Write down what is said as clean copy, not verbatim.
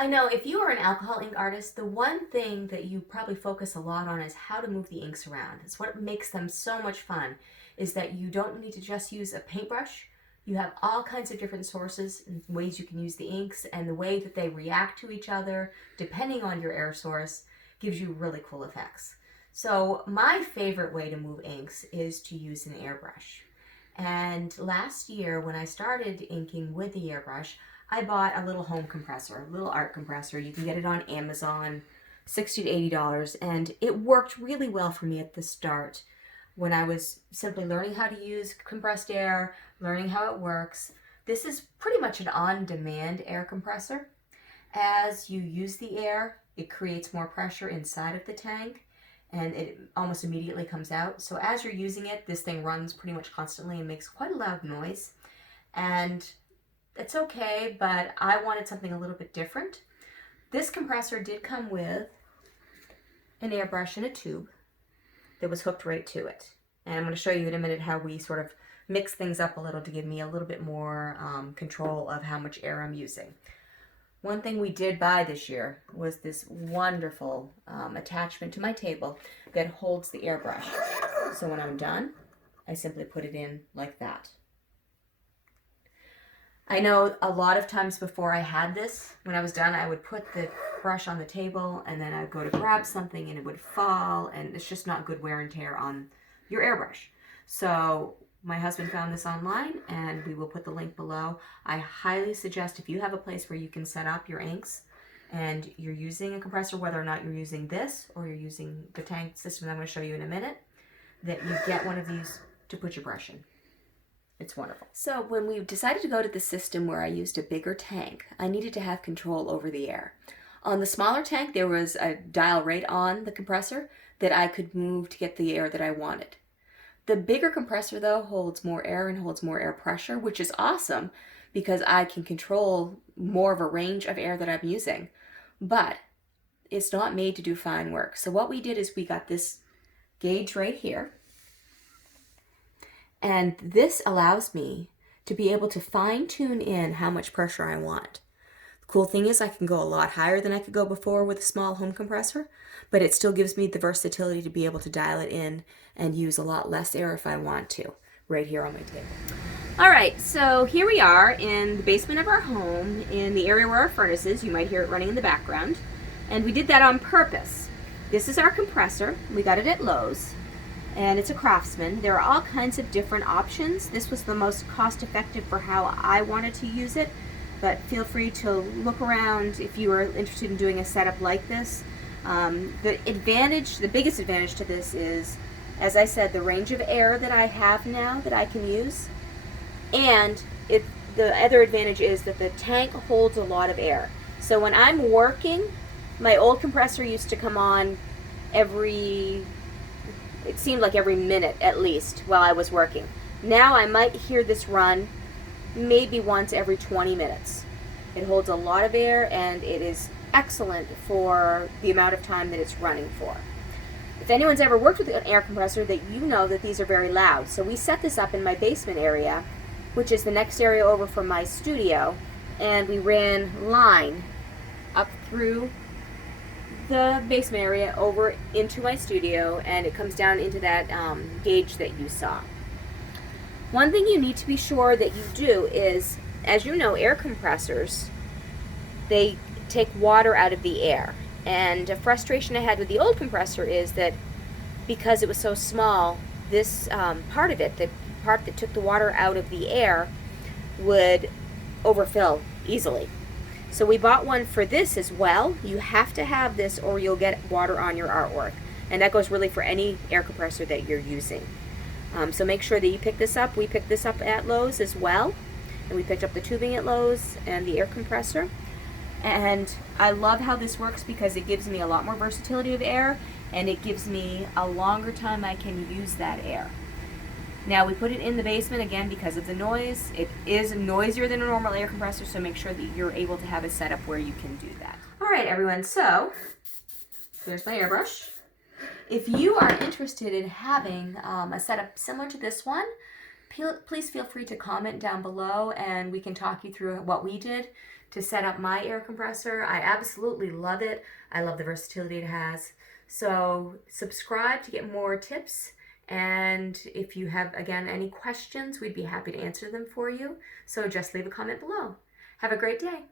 I know if you are an alcohol ink artist, the one thing that you probably focus a lot on is how to move the inks around. It's what makes them so much fun, is that you don't need to just use a paintbrush. You have all kinds of different sources and ways you can use the inks, and the way that they react to each other, depending on your air source, gives you really cool effects. So my favorite way to move inks is to use an airbrush. And last year, when I started inking with the airbrush, I bought a little home compressor, a little art compressor. You can get it on Amazon, $60 to $80, and it worked really well for me at the start when I was simply learning how to use compressed air, learning how it works. This is pretty much an on-demand air compressor. As you use the air, it creates more pressure inside of the tank, and it almost immediately comes out. So as you're using it, this thing runs pretty much constantly and makes quite a loud noise. And it's okay, but I wanted something a little bit different. This compressor did come with an airbrush and a tube that was hooked right to it. And I'm going to show you in a minute how we sort of mix things up a little to give me a little bit more control of how much air I'm using. One thing we did buy this year was this wonderful attachment to my table that holds the airbrush. So when I'm done, I simply put it in like that. I know a lot of times before I had this, when I was done, I would put the brush on the table and then I would go to grab something and it would fall, and it's just not good wear and tear on your airbrush. So my husband found this online, and we will put the link below. I highly suggest, if you have a place where you can set up your inks and you're using a compressor, whether or not you're using this or you're using the tank system that I'm going to show you in a minute, that you get one of these to put your brush in. It's wonderful. So when we decided to go to the system where I used a bigger tank, I needed to have control over the air. On the smaller tank, there was a dial right on the compressor that I could move to get the air that I wanted. The bigger compressor, though, holds more air and holds more air pressure, which is awesome because I can control more of a range of air that I'm using. But it's not made to do fine work. So what we did is we got this gauge right here. And this allows me to be able to fine tune in how much pressure I want. The cool thing is I can go a lot higher than I could go before with a small home compressor, but it still gives me the versatility to be able to dial it in and use a lot less air if I want to, right here on my table. All right, so here we are in the basement of our home, in the area where our furnace is. You might hear it running in the background. And we did that on purpose. This is our compressor. We got it at Lowe's. And it's a Craftsman. There are all kinds of different options. This was the most cost-effective for how I wanted to use it, but feel free to look around if you are interested in doing a setup like this. The biggest advantage to this is, as I said, the range of air that I have now that I can use, and the other advantage is that the tank holds a lot of air. So when I'm working, my old compressor used to come on it seemed like every minute at least while I was working. Now I might hear this run maybe once every 20 minutes. It holds a lot of air and it is excellent for the amount of time that it's running for. If anyone's ever worked with an air compressor, that you know that these are very loud. So we set this up in my basement area, which is the next area over from my studio, and we ran line up through the basement area over into my studio, and it comes down into that gauge that you saw. One thing you need to be sure that you do is, as you know, air compressors, they take water out of the air. And a frustration I had with the old compressor is that because it was so small, this part of it, the part that took the water out of the air, would overfill easily. So we bought one for this as well. You have to have this or you'll get water on your artwork. And that goes really for any air compressor that you're using. So make sure that you pick this up. We picked this up at Lowe's as well. And we picked up the tubing at Lowe's and the air compressor. And I love how this works because it gives me a lot more versatility of air, and it gives me a longer time I can use that air. Now we put it in the basement again because of the noise. It is noisier than a normal air compressor, so make sure that you're able to have a setup where you can do that. All right, everyone, so there's my airbrush. If you are interested in having a setup similar to this one, Please feel free to comment down below and we can talk you through what we did to set up my air compressor. I absolutely love it. I love the versatility it has. So subscribe to get more tips. And if you have, again, any questions, we'd be happy to answer them for you. So just leave a comment below. Have a great day.